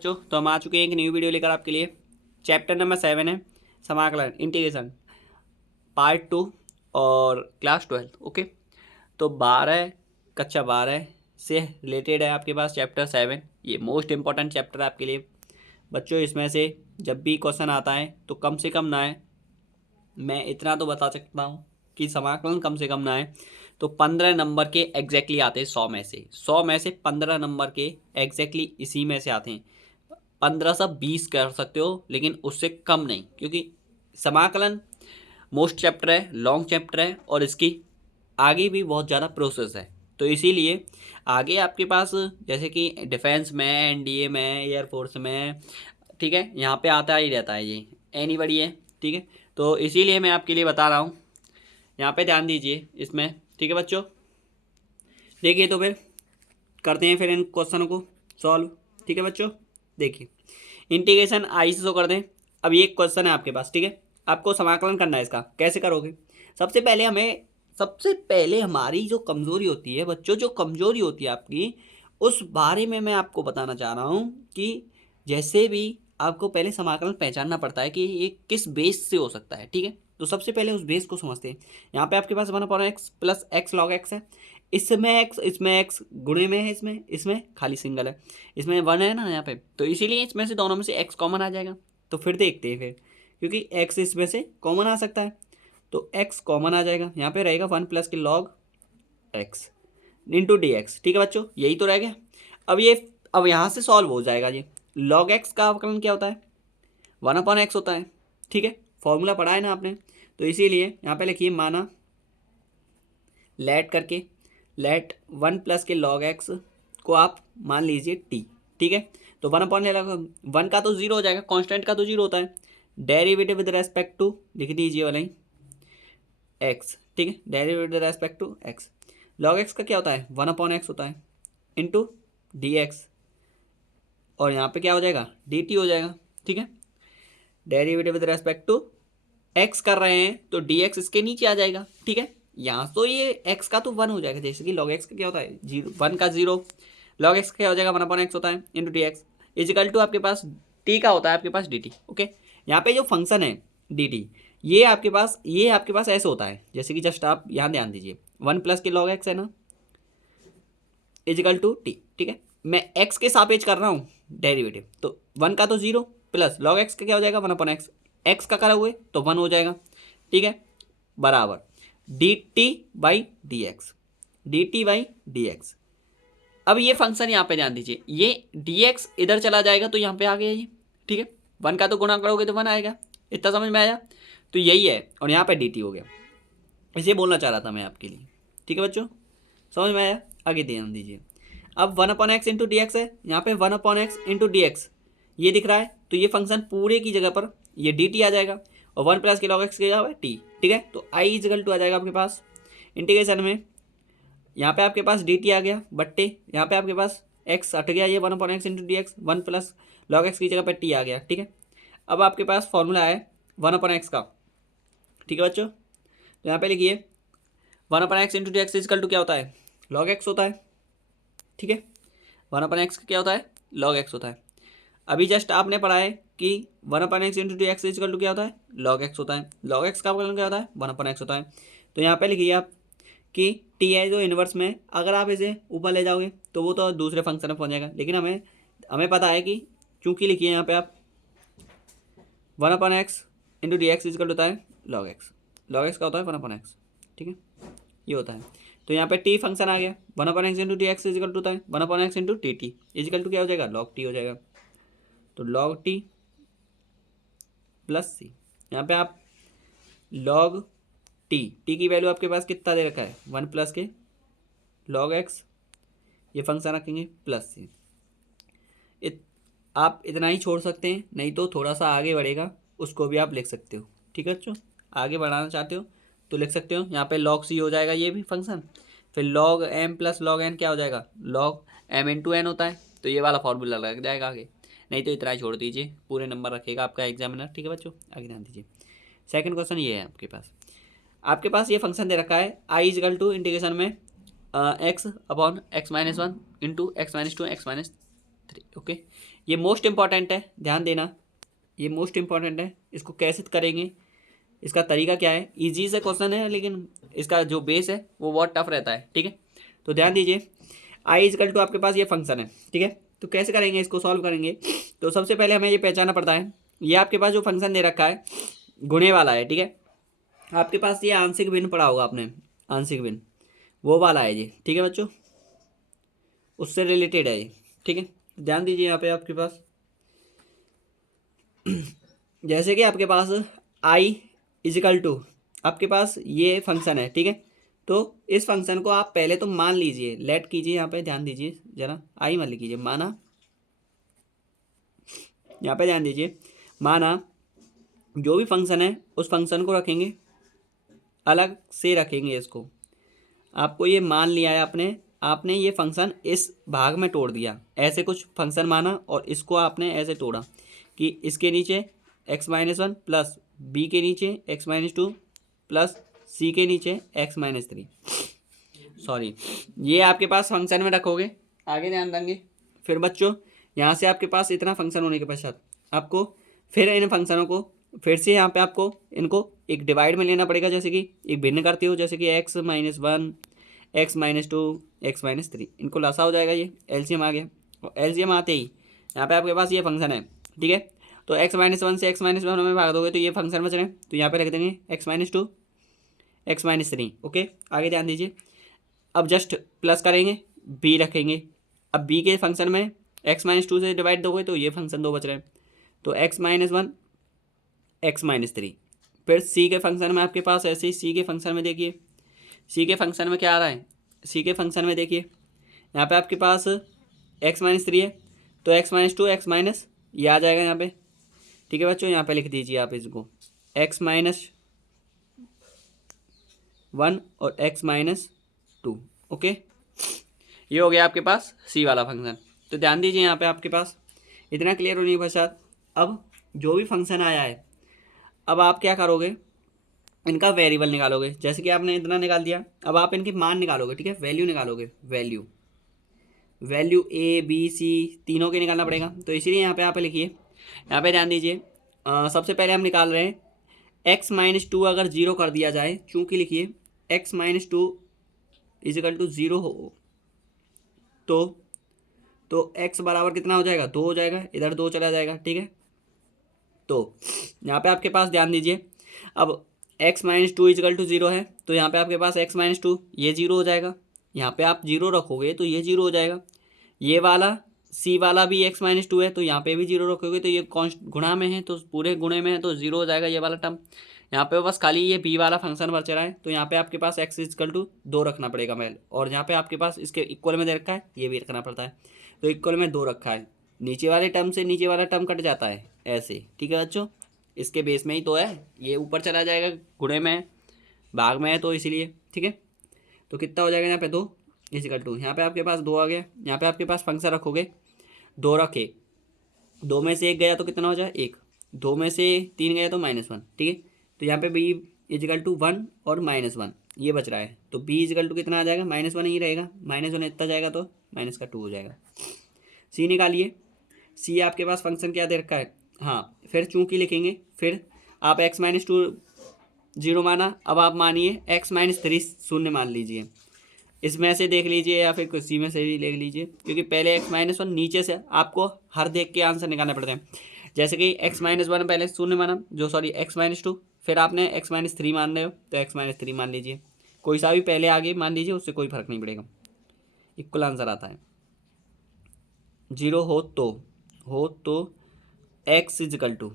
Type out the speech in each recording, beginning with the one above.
बच्चों, तो हम आ चुके हैं एक न्यू वीडियो लेकर आपके लिए। चैप्टर नंबर 7 है समाकलन इंटीग्रेशन पार्ट 2 और क्लास 12। ओके, तो 12 कक्षा 12 से रिलेटेड है आपके पास चैप्टर 7। ये मोस्ट इंपॉर्टेंट चैप्टर है आपके लिए बच्चों। इसमें से जब भी क्वेश्चन आता है तो कम से कम ना है, मैं इतना तो बता सकता हूँ कि समाकलन कम से कम ना है तो 15 नंबर के एग्जैक्टली आते हैं। 100 में से 15 नंबर के एग्जैक्टली इसी में से आते हैं। 15 से 20 कर सकते हो लेकिन उससे कम नहीं, क्योंकि समाकलन मोस्ट चैप्टर है, लॉन्ग चैप्टर है और इसकी आगे भी बहुत ज़्यादा प्रोसेस है। तो इसीलिए आगे आपके पास जैसे कि डिफेंस में, एनडीए में, एयरफोर्स में, ठीक है, यहाँ पे आता ही रहता है ये एनीबडी है, ठीक है। तो इसीलिए मैं आपके लिए बता रहा हूँ, यहाँ पे ध्यान दीजिए इसमें, ठीक है बच्चों। देखिए तो फिर करते हैं फिर इन क्वेश्चनों को सॉल्व, ठीक है बच्चों। देखिए इंटीग्रेशन आई से शो कर दें। अब ये क्वेश्चन है आपके पास, ठीक है, आपको समाकलन करना है। इसका कैसे करोगे? सबसे पहले हमारी जो कमज़ोरी होती है बच्चों, जो कमज़ोरी होती है आपकी, उस बारे में मैं आपको बताना चाह रहा हूँ कि जैसे भी आपको पहले समाकलन पहचानना पड़ता है कि ये किस बेस से हो सकता है, ठीक है। तो सबसे पहले उस बेस को समझते हैं। यहाँ पे आपके पास 1/x plus x log x है। इसमें एक्स गुणे में है, इसमें इसमें खाली सिंगल है, इसमें 1 है ना यहाँ पे, तो इसीलिए इसमें से दोनों में से एक्स कॉमन आ जाएगा। तो फिर देखते हैं फिर, क्योंकि एक्स इसमें से कॉमन आ सकता है तो एक्स कॉमन आ जाएगा। यहाँ पे रहेगा 1 प्लस के log x into D x, ठीक है बच्चों, यही तो रह गया। अब यहाँ से सॉल्व हो जाएगा। ये लॉग एक्स का अवकलन क्या होता है? 1/x होता है, ठीक है, फॉर्मूला पढ़ा है ना आपने। तो इसीलिए यहाँ पे लिखिए माना लेट 1 प्लस के लॉग एक्स को आप मान लीजिए टी, ठीक है। तो 1 का तो जीरो हो जाएगा, कांस्टेंट का तो जीरो होता है। डेरिवेटिव विद रेस्पेक्ट टू लिख दीजिए वाला ही एक्स, ठीक है, derivative with respect to X. Log X का क्या होता है? 1/x होता है इंटू डी एक्स, और यहाँ पे क्या हो जाएगा? डी टी हो जाएगा, ठीक है। Derivative with respect to X कर रहे हैं तो डी एक्स इसके नीचे आ जाएगा, ठीक है। यहाँ तो ये एक्स का तो 1 हो जाएगा, जैसे कि लॉग एक्स का क्या होता है? 1 का 0, लॉग एक्स का क्या हो जाएगा? 1/x होता है into D X is equal to आपके पास टी का होता है आपके पास डी टी, ओके। यहाँ पे जो फंक्शन है डी टी, ये आपके पास ऐसे होता है, जैसे कि जस्ट आप यहाँ ध्यान दीजिए 1 प्लस के लॉग एक्स है ना इजिकल टू टी, ठीक है। मैं एक्स के सापेक्ष कर रहा हूँ डेरिवेटिव, तो 1 का तो 0 प्लस लॉग एक्स का क्या हो जाएगा? 1/x, एक्स का करा हुए तो 1 हो जाएगा, ठीक है, बराबर D T by D x, D T by D x. अब ये फंक्शन यहाँ पे ध्यान दीजिए, ये डी एक्स इधर चला जाएगा तो यहाँ पे आ गया ये, ठीक है। 1 का तो गुणा करोगे तो 1 आएगा, इतना समझ में आया? तो यही है, और यहाँ पे डी टी हो गया। इसे बोलना चाह रहा था मैं आपके लिए, ठीक है बच्चों, समझ में आया? आगे ध्यान दीजिए। अब 1/x इंटू डी एक्स है, यहाँ पे 1/x इंटू डी एक्स ये दिख रहा है, तो ये फंक्शन पूरे की जगह पर ये डी टी आ जाएगा, और 1 प्लस के लॉग एक्स की जगह टी, ठीक है। तो आई इजिकल टू आ जाएगा आपके पास इंटीग्रेशन में, यहाँ पे आपके पास डी टी आ गया बट्टे, यहाँ पे आपके पास एक्स हट गया, ये 1/x into D x, 1 plus log x की जगह पर टी आ गया, ठीक है। अब आपके पास फॉर्मूला है 1/x का, ठीक है बच्चों। तो यहाँ पे लिखिए 1/x into D X is equal to क्या होता है? लॉग एक्स होता है, ठीक है। 1/x क्या होता है? लॉग एक्स होता है। अभी जस्ट आपने पढ़ा है कि 1/x into D X is equal to क्या होता है? लॉग एक्स होता है। लॉग एक्स का अवकलन क्या होता है? 1/x होता है। तो यहाँ पे लिखिए आप कि टी है जो इन्वर्स में, अगर आप इसे ऊपर ले जाओगे तो वो तो दूसरे फंक्शन में पहुँच जाएगा, लेकिन हमें पता है कि चूँकि लिखिए यहाँ पे आप 1/x into D X is equal होता है लॉग एक्स, लॉग एक्स का होता है 1/x, ठीक है, ये होता है। तो यहाँ पे टी फंक्शन आ गया, 1/x into D X is equal to होता है 1/x into T T is equal to क्या हो जाएगा? लॉग टी हो जाएगा। तो लॉग टी प्लस सी, यहाँ पे आप लॉग टी की वैल्यू आपके पास कितना दे रखा है? 1 प्लस के लॉग एक्स, ये फंक्शन रखेंगे प्लस सी। आप इतना ही छोड़ सकते हैं, नहीं तो थोड़ा सा आगे बढ़ेगा उसको भी आप लिख सकते हो, ठीक है बच्चों। आगे बढ़ाना चाहते हो तो लिख सकते हो, यहाँ पे लॉग सी हो जाएगा ये भी फंक्शन, फिर log M plus log N क्या हो जाएगा? लॉग एम इंटू एन होता है, तो ये वाला फॉर्मूला लग जाएगा आगे, नहीं तो इतना ही छोड़ दीजिए, पूरे नंबर रखेगा आपका एग्जामिनर, ठीक है बच्चों। आगे ध्यान दीजिए, सेकंड क्वेश्चन ये है आपके पास ये फंक्शन दे रखा है आई इजिकल टू इंटीग्रेशन में x/(x-1) into x-2 x-3, okay. ये मोस्ट इंपॉर्टेंट है, ध्यान देना, ये मोस्ट इंपॉर्टेंट है। इसको कैसे करेंगे, इसका तरीका क्या है, इजी से क्वेश्चन है लेकिन इसका जो बेस है वो बहुत टफ रहता है, ठीक है। तो ध्यान दीजिए, आई इजकल टू आपके पास ये फंक्शन है, ठीक है। तो कैसे करेंगे, इसको सॉल्व करेंगे तो सबसे पहले हमें ये पहचानना पड़ता है, ये आपके पास जो फंक्शन दे रखा है गुणे वाला है, ठीक है। आपके पास ये आंशिक भिन्न पढ़ा होगा आपने, आंशिक भिन्न वो वाला है ये, ठीक है बच्चों, उससे रिलेटेड है ये, ठीक है। ध्यान दीजिए यहाँ पे आपके पास जैसे कि आपके पास आई इजिकल टू आपके पास ये फंक्शन है, ठीक है। तो इस फंक्शन को आप पहले तो मान लीजिए, लेट कीजिए, यहाँ पे ध्यान दीजिए जरा, आई मान लीजिए, माना, यहाँ पे ध्यान दीजिए, माना जो भी फंक्शन है उस फंक्शन को रखेंगे, अलग से रखेंगे इसको। आपको ये मान लिया है आपने, आपने ये फंक्शन इस भाग में तोड़ दिया, ऐसे कुछ फंक्शन माना और इसको आपने ऐसे तोड़ा कि इसके नीचे x-1 प्लस बी के नीचे x-2 प्लस सी के नीचे x-3, सॉरी, ये आपके पास फंक्शन में रखोगे, आगे ध्यान देंगे। फिर बच्चों यहाँ से आपके पास इतना फंक्शन होने के पश्चात आपको फिर इन फंक्शनों को फिर से यहाँ पे आपको इनको एक डिवाइड में लेना पड़ेगा, जैसे कि एक भिन्न करते हो, जैसे कि x-1 x-2 x-3, इनको लसा हो जाएगा, ये एलसीएम आ गया। और एलसीएम आते ही यहाँ पे आपके पास ये फंक्शन है, ठीक है। तो x-1 से x-1 में भाग दोगे तो ये फंक्शन बच रहे हैं, तो यहाँ पे लिख देंगे x-2 x-3, ओके। आगे ध्यान दीजिए, अब जस्ट प्लस करेंगे, b रखेंगे, अब b के फंक्शन में x-2 से डिवाइड दोगे तो ये फंक्शन दो बच रहे हैं, तो x-1 x-3। फिर c के फंक्शन में आपके पास ऐसे ही c के फंक्शन में देखिए, c के फंक्शन में क्या आ रहा है, c के फंक्शन में देखिए यहाँ पे आपके पास x-3 है, तो x-2 x- ये आ जाएगा यहाँ पे, ठीक है बच्चों। यहाँ पे लिख दीजिए आप इसको x-1 और x-2, ओके। ये हो गया आपके पास c वाला फंक्शन। तो ध्यान दीजिए यहाँ पे आपके पास इतना क्लियर होने के पश्चात अब जो भी फंक्शन आया है, अब आप क्या करोगे, इनका वेरिएबल निकालोगे। जैसे कि आपने इतना निकाल दिया, अब आप इनके मान निकालोगे, ठीक है, वैल्यू निकालोगे, वैल्यू ए बी सी तीनों के निकालना पड़ेगा। तो इसीलिए यहाँ पे आप लिखिए, यहाँ पे ध्यान दीजिए, सबसे पहले हम निकाल रहे हैं x-2 अगर जीरो कर दिया जाए, चूँकि लिखिए x-2 इजिकल टू जीरो हो तो x बराबर कितना हो जाएगा, 2 हो जाएगा, इधर 2 चला जाएगा, ठीक है। तो यहाँ पे आपके पास ध्यान दीजिए, अब x-2 इजिकल टू जीरो है, तो यहाँ पे आपके पास x-2 ये जीरो हो जाएगा, यहाँ पे आप जीरो रखोगे तो ये जीरो हो जाएगा। ये वाला c वाला भी x-2 है, तो यहाँ पे भी जीरो रखोगे तो ये कॉन्स्ट गुणा में है, तो पूरे गुणे में है तो जीरो हो जाएगा ये वाला टर्म। यहाँ पे बस खाली ये b वाला फंक्शन बच रहा है, तो यहाँ पे आपके पास x इजिकल टू 2 रखना पड़ेगा मैल, और यहाँ पे आपके पास इसके इक्वल में दे रखा है, ये भी रखना पड़ता है, तो इक्वल में 2 रखा है, नीचे वाले टर्म से नीचे वाला टर्म कट जाता है ऐसे, ठीक है बच्चों। इसके बेस में ही तो है, ये ऊपर चला जाएगा, गुणे में है, भाग में है, तो इसीलिए, ठीक है। तो कितना हो जाएगा यहाँ पे 2 इजिकल टू, यहाँ पे आपके पास 2 आ गया। यहाँ पे आपके पास फंक्शन रखोगे, 2 रखे, 2 में से 1 गया तो कितना हो जाए 1, 2 में से 3 गया तो -1, ठीक है। तो यहाँ पे b इजिकल टू 1 और -1 ये बच रहा है, तो b इजिकल टू कितना आ जाएगा, -1 ही रहेगा, -1 इतना जाएगा तो -2 हो जाएगा। c निकालिए, c आपके पास फंक्शन क्या दे रखा है, हाँ, फिर चूंकि लिखेंगे, फिर आप x-2 जीरो माना, अब आप मानिए x-3 शून्य मान लीजिए, इसमें से देख लीजिए या फिर किसी में से भी देख लीजिए, क्योंकि पहले x-1 नीचे से आपको हर देख के आंसर निकालने पड़ते हैं। जैसे कि x-1 पहले शून्य माना, जो सॉरी x-2, फिर आपने x-3 मान रहे हो तो x-3 मान लीजिए, कोई सा भी पहले आगे मान लीजिए, उससे कोई फर्क नहीं पड़ेगा, इक्वल आंसर आता है। जीरो हो तो x इजिकल टू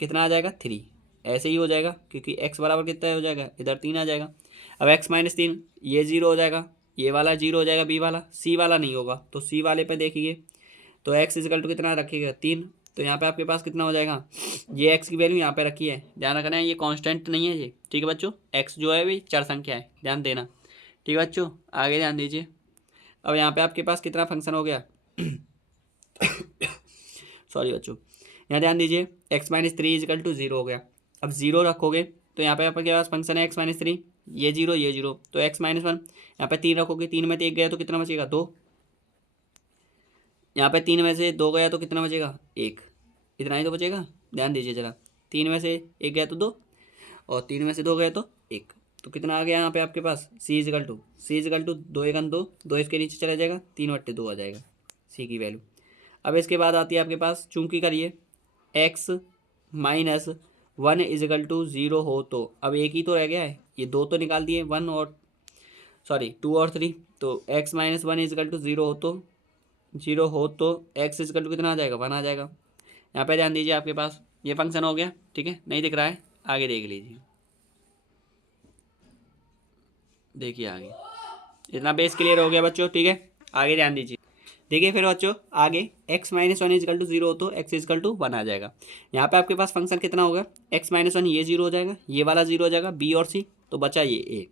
कितना आ जाएगा 3, ऐसे ही हो जाएगा, क्योंकि x बराबर कितना हो जाएगा, इधर 3 आ जाएगा। अब x-3 ये 0 हो जाएगा, ये वाला 0 हो जाएगा, b वाला, c वाला नहीं होगा, तो c वाले पे देखिए, तो x इजिकल टू कितना रखिएगा 3, तो यहाँ पे आपके पास कितना हो जाएगा, ये x की वैल्यू यहाँ पे रखी है, ध्यान रखना है, ये कांस्टेंट नहीं है ये, ठीक है बच्चों। x जो है भी चर संख्या है, ध्यान देना, ठीक है बच्चों। आगे ध्यान दीजिए, अब यहाँ पे आपके पास कितना फंक्शन हो गया सॉरी बच्चों, यहाँ ध्यान दीजिए, x-3 इजिकल टू 0 हो गया। अब 0 रखोगे तो यहाँ पे आपके पास फंक्शन है x-3, ये 0 तो x-1, यहाँ पे 3 रखोगे, 3 में से 1 गया तो कितना बचेगा 2, यहाँ पे 3 में से 2 गया तो कितना बचेगा, 1, इतना ही तो बचेगा। ध्यान दीजिए जरा, 3 में से 1 गया तो 2, और 3 में से 2 गया तो 1, तो कितना आ गया यहाँ पे आपके पास, C=2 2 1 2, 2 इसके नीचे चला जाएगा, 3/2 आ जाएगा C की वैल्यू। अब इसके बाद आती है आपके पास, चूंकि करिए x माइनस 1=0 हो, तो अब एक ही तो रह गया है, ये 2 तो निकाल दिए, 1 और 2 और 3, तो x माइनस 1=0 हो तो 0 हो तो x इजकल टू कितना आ जाएगा, 1 आ जाएगा। यहाँ पे ध्यान दीजिए, आपके पास ये फंक्शन हो गया, ठीक है, नहीं दिख रहा है, आगे देख लीजिए, देखिए आगे, इतना बेस क्लियर हो गया बच्चों, ठीक है। आगे ध्यान दीजिए, देखिए फिर बच्चों आगे x माइनस 1=0 हो तो x इजकल टू 1 आ जाएगा। यहाँ पे आपके पास फंक्शन कितना होगा, x माइनस 1 ये 0 हो जाएगा, ये वाला 0 हो जाएगा, b और c, तो बचा ये a।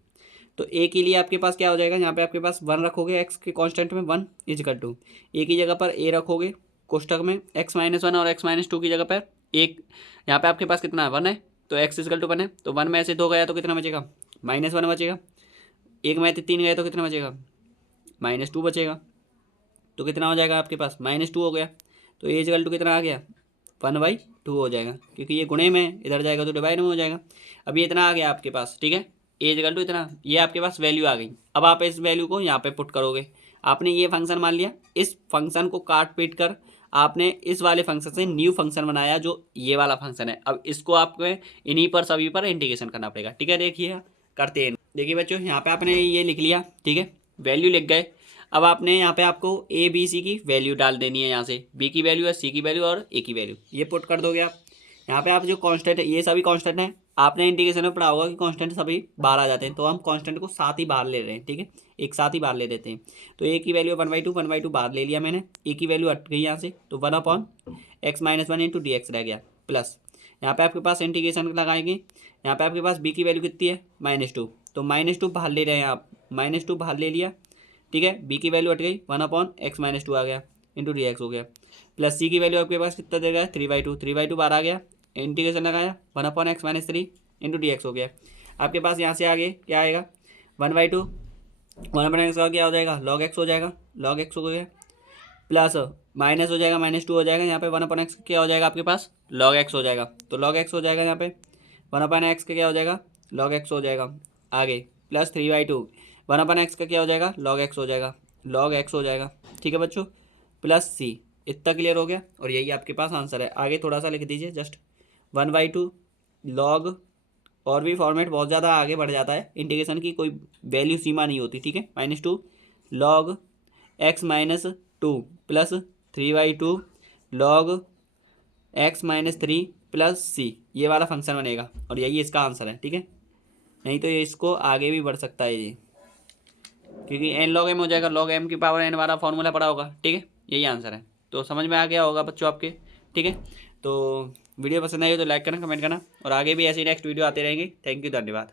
तो a के लिए आपके पास क्या हो जाएगा, यहाँ पे आपके पास 1 रखोगे x के कांस्टेंट में, 1 इजकल टू a की जगह पर a रखोगे कोष्टक में, x माइनस 1 और x माइनस 2 की जगह पर एक, यहाँ पे आपके पास कितना है, 1 है, तो x इजकल टू 1 है, तो 1 में से 2 गया तो कितना बचेगा, -1 बचेगा, 1 में से 3 गया तो कितना बचेगा, -2 बचेगा, तो कितना हो जाएगा आपके पास, -2 हो गया, तो ए इजकल टू कितना आ गया, 1/2 हो जाएगा, क्योंकि ये गुणे में इधर जाएगा तो डिवाइड में हो जाएगा। अब ये इतना आ गया आपके पास, ठीक है, ए इजकल टू इतना, ये आपके पास वैल्यू आ गई। अब आप इस वैल्यू को यहाँ पे पुट करोगे, आपने ये फंक्शन मान लिया, इस फंक्शन को काट पीट कर आपने इस वाले फंक्शन से न्यू फंक्शन बनाया जो ये वाला फंक्शन है। अब इसको आपको इन्हीं पर सभी पर इंटीग्रेशन करना पड़ेगा, ठीक है। देखिए करते हैं, देखिए बच्चों यहाँ पे आपने ये लिख लिया, ठीक है, वैल्यू लिख गए। अब आपने यहाँ पे आपको ए बी सी की वैल्यू डाल देनी है, यहाँ से बी की वैल्यू है, सी की वैल्यू और ए की वैल्यू, ये पुट कर दोगे आप। यहाँ पे आप जो कांस्टेंट है, ये सभी कांस्टेंट हैं, आपने इंटीग्रेशन में पढ़ा होगा कि कांस्टेंट सभी बाहर आ जाते हैं, तो हम कांस्टेंट को साथ ही बाहर ले रहे हैं, ठीक है, एक साथ ही बाहर ले देते हैं। तो ए की वैल्यू 1/2 बाहर ले लिया मैंने, ए की वैल्यू हट गई यहाँ से, तो 1/x माइनस 1 इंटू dx रह गया, प्लस यहाँ पे आपके पास इंटीग्रेशन लगाएंगे, यहाँ पे आपके पास बी की वैल्यू कितनी है, -2, तो -2 बाहर ले रहे हैं आप, -2 बाहर ले लिया, ठीक है, बी की वैल्यू हट गई, 1/x माइनस 2 आ गया, इंटू dx हो गया, प्लस सी की वैल्यू आपके पास कितना देगा, 3/2 बाहर आ गया, इंटीग्रेशन लगाया, 1/x माइनस 3 इंटू dx हो गया। आपके पास यहाँ से आगे क्या आएगा, 1/2 1/x का क्या हो जाएगा, log x हो जाएगा, log x हो गया, प्लस माइनस हो जाएगा, -2 हो जाएगा, यहाँ पे 1/x क्या हो जाएगा आपके पास, log x हो जाएगा, तो log x हो जाएगा, यहाँ पे 1/x का क्या हो जाएगा, log x हो जाएगा, आगे प्लस 3/2 1/x का क्या हो जाएगा, log x हो जाएगा, log x हो जाएगा, ठीक है बच्चों, प्लस c, इतना क्लियर हो गया, और यही आपके पास आंसर है। आगे थोड़ा सा लिख दीजिए, जस्ट 1/2 log, और भी फॉर्मेट बहुत ज़्यादा आगे बढ़ जाता है, इंटीग्रेशन की कोई वैल्यू सीमा नहीं होती, ठीक है, -2 log x minus 2 plus 3/2 log x minus 3 plus c, ये वाला फंक्शन बनेगा, और यही इसका आंसर है, ठीक है। नहीं तो ये इसको आगे भी बढ़ सकता है ये, क्योंकि n log m हो जाएगा, log m की पावर n वाला फॉर्मूला पड़ा होगा, ठीक है, यही आंसर है। तो समझ में आ गया होगा बच्चों आपके, ठीक है। तो वीडियो पसंद आई हो तो लाइक करना, कमेंट करना, और आगे भी ऐसी नेक्स्ट वीडियो आते रहेंगे। थैंक यू, धन्यवाद।